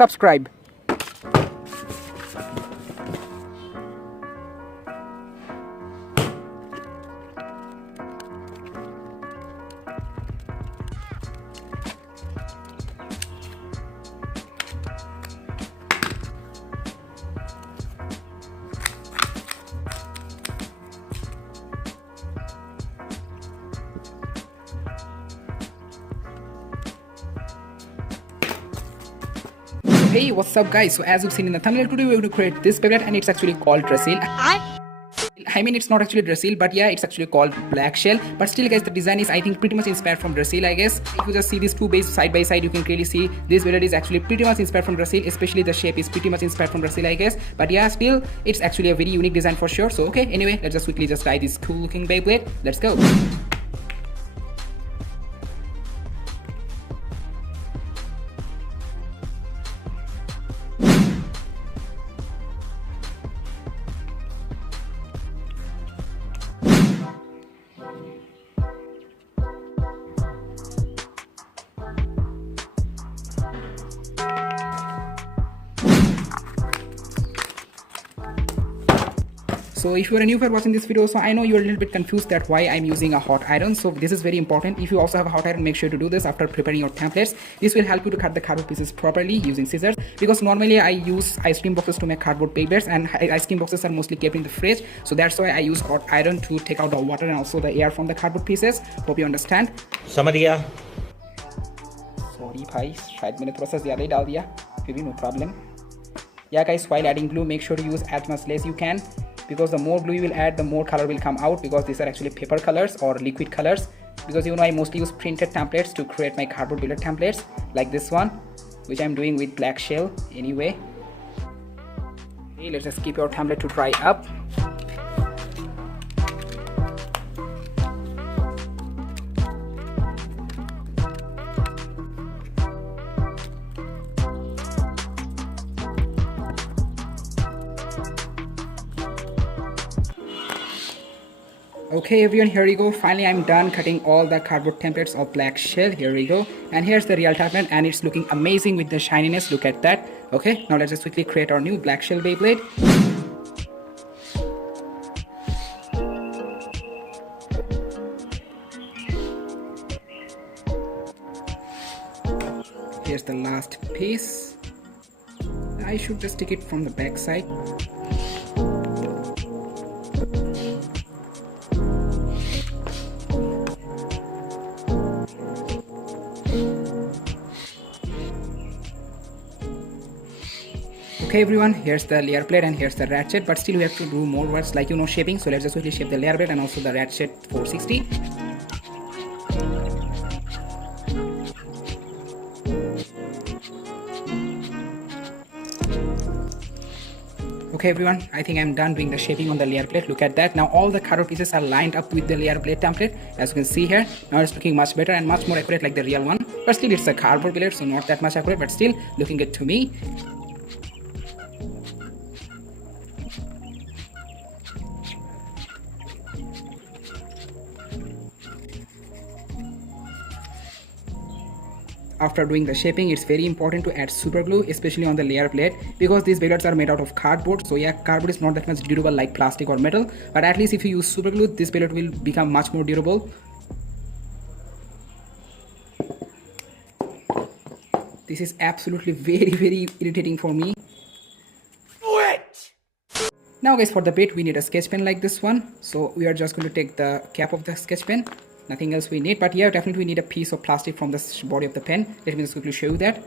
subscribe. Hey, what's up guys? So as you've seen in the thumbnail, today we're going to create this Beyblade and it's actually called Drasil. I mean, it's not actually Drasil, but yeah, it's actually called Black Shell. But still guys, the design is I think pretty much inspired from Drasil, I guess. If you just see these two Beys side by side, you can clearly see this Beyblade is actually pretty much inspired from Drasil, especially the shape is pretty much inspired from Drasil, I guess. But yeah, still, it's actually a very unique design for sure. So okay, anyway, let's just quickly just try this cool looking Beyblade. Let's go. So if you are a new viewer watching this video, so I know you're a little bit confused that why I'm using a hot iron. So this is very important. If you also have a hot iron, make sure to do this after preparing your templates. This will help you to cut the cardboard pieces properly using scissors, because normally I use ice cream boxes to make cardboard Beyblades, and ice cream boxes are mostly kept in the fridge. So that's why I use hot iron to take out the water and also the air from the cardboard pieces. Hope you understand. समझ Sorry भाई, शायद मैंने थोड़ा सा ज़्यादा ही डाल दिया, फिर भी no problem. Yeah guys, while adding glue, make sure to use as much less you can, because the more glue you will add, the more color will come out, because these are actually paper colors or liquid colors. Because you know, I mostly use printed templates to create my cardboard Beyblade templates, like this one, which I'm doing with Black Shell anyway. Okay, let's just keep your template to dry up. Okay everyone, here we go. Finally I'm done cutting all the cardboard templates of Black Shell. Here we go, and here's the real template, and it's looking amazing with the shininess. Look at that. Okay, now let's just quickly create our new Black Shell Beyblade. Here's the last piece. I should just take it from the back side. Okay everyone, here's the layer plate and here's the ratchet, but still we have to do more works, like you know, shaping. So let's just quickly shape the layer plate and also the ratchet 460. Okay everyone, I think I'm done doing the shaping on the layer plate. Look at that. Now all the cardboard pieces are lined up with the layer plate template, as you can see here. Now it's looking much better and much more accurate like the real one. But still it's a cardboard Beyblade, so not that much accurate, but still looking good to me. After doing the shaping, it's very important to add super glue, especially on the layer plate, because these Beyblades are made out of cardboard. So yeah, cardboard is not that much durable like plastic or metal, but at least if you use super glue, this Beyblade will become much more durable. This is absolutely very irritating for me. Now guys, for the bit we need a sketch pen like this one. So we are just going to take the cap of the sketch pen. Nothing else we need, but yeah, definitely we need a piece of plastic from the body of the pen. Let me just quickly show you that.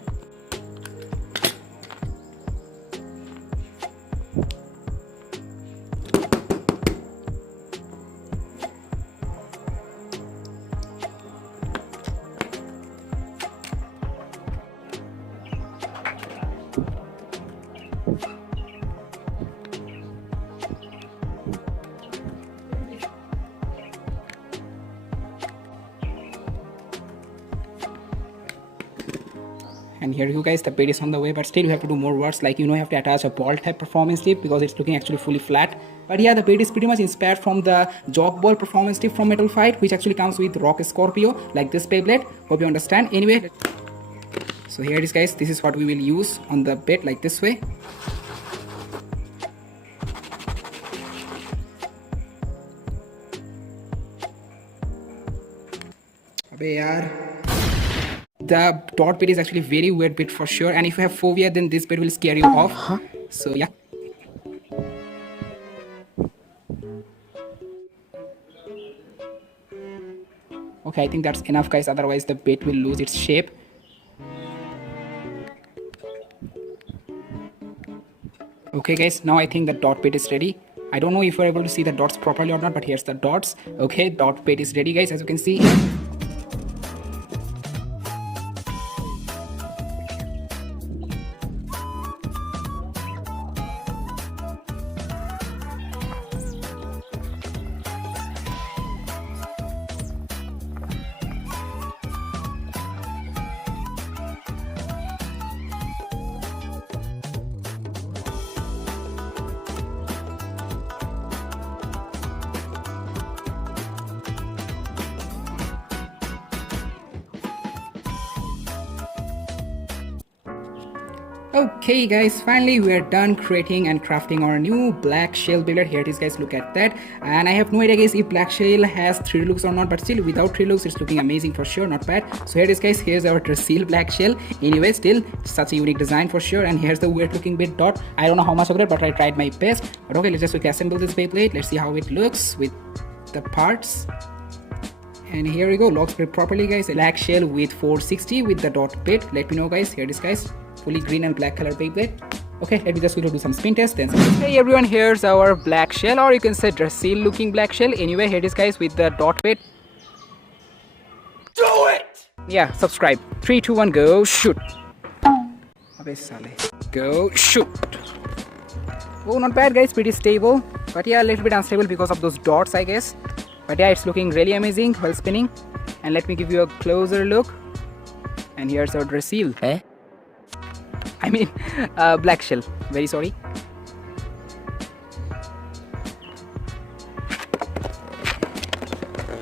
And here you guys, the bed is on the way, but still you have to do more works, like you know, you have to attach a ball type performance tip because it's looking actually fully flat. But yeah, the bed is pretty much inspired from the jog ball performance tip from Metal Fight, which actually comes with Rock Scorpio, like this Beyblade. Hope you understand. Anyway, So here it is guys, this is what we will use on the bed, like this way. Abey yaar. The dot bed is actually very weird bed for sure, and if you have phobia then this bed will scare you off. So yeah. Okay, I think that's enough guys, otherwise the bed will lose its shape. Okay guys, now I think the dot bed is ready. I don't know if you're able to see the dots properly or not, but here's the dots. Okay, dot bed is ready guys, as you can see here. Okay guys, finally we are done creating and crafting our new Black Shell Beyblade. Here it is guys, look at that. And I have no idea guys if Black Shell has 3D looks or not, but still without 3D looks it's looking amazing for sure, not bad. So here it is guys, here's our Drasil Black Shell. Anyway, still such a unique design for sure. And here's the weird looking bit dot. I don't know how much of it, but I tried my best. But okay, let's just quickly assemble this Beyblade. Let's see how it looks with the parts. And here we go, locks it properly guys. Black Shell with 460 with the dot bit. Let me know guys, here it is guys. Fully green and black color Beyblade. Okay, let me just do some spin test then. Hey everyone, here's our Black Shell, or you can say Drasil looking Black Shell. Anyway, here it is guys with the dot bit. Do it! Yeah, subscribe. 3, 2, 1, go shoot. Go shoot. Oh, not bad guys, pretty stable. But yeah, a little bit unstable because of those dots I guess. But yeah, it's looking really amazing while spinning. And let me give you a closer look. And here's our Drasil. I mean, Black Shell. Very sorry.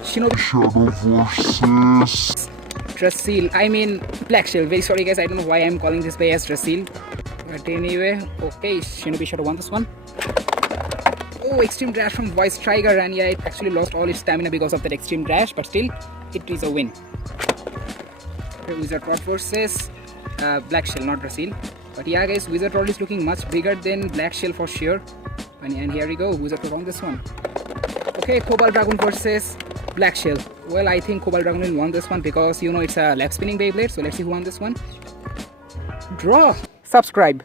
Shinobi. Drasil. I mean, Black Shell. Very sorry, guys. I don't know why I'm calling this way as Drasil. But anyway, okay. Shinobi Shadow won this one. Oh, extreme dash from Voice Tiger, and yeah, it actually lost all its stamina because of that extreme dash. But still, it is a win. Okay, Wizard Rod versus Black Shell, not Drasil. But yeah guys, Wizard Rod is looking much bigger than Black Shell for sure. And here we go, Wizard Rod on this one. Okay, Cobalt Dragon versus Black Shell. Well, I think Cobalt Dragon will win this one because you know it's a left spinning Beyblade. So let's see who won this one. Draw. Subscribe.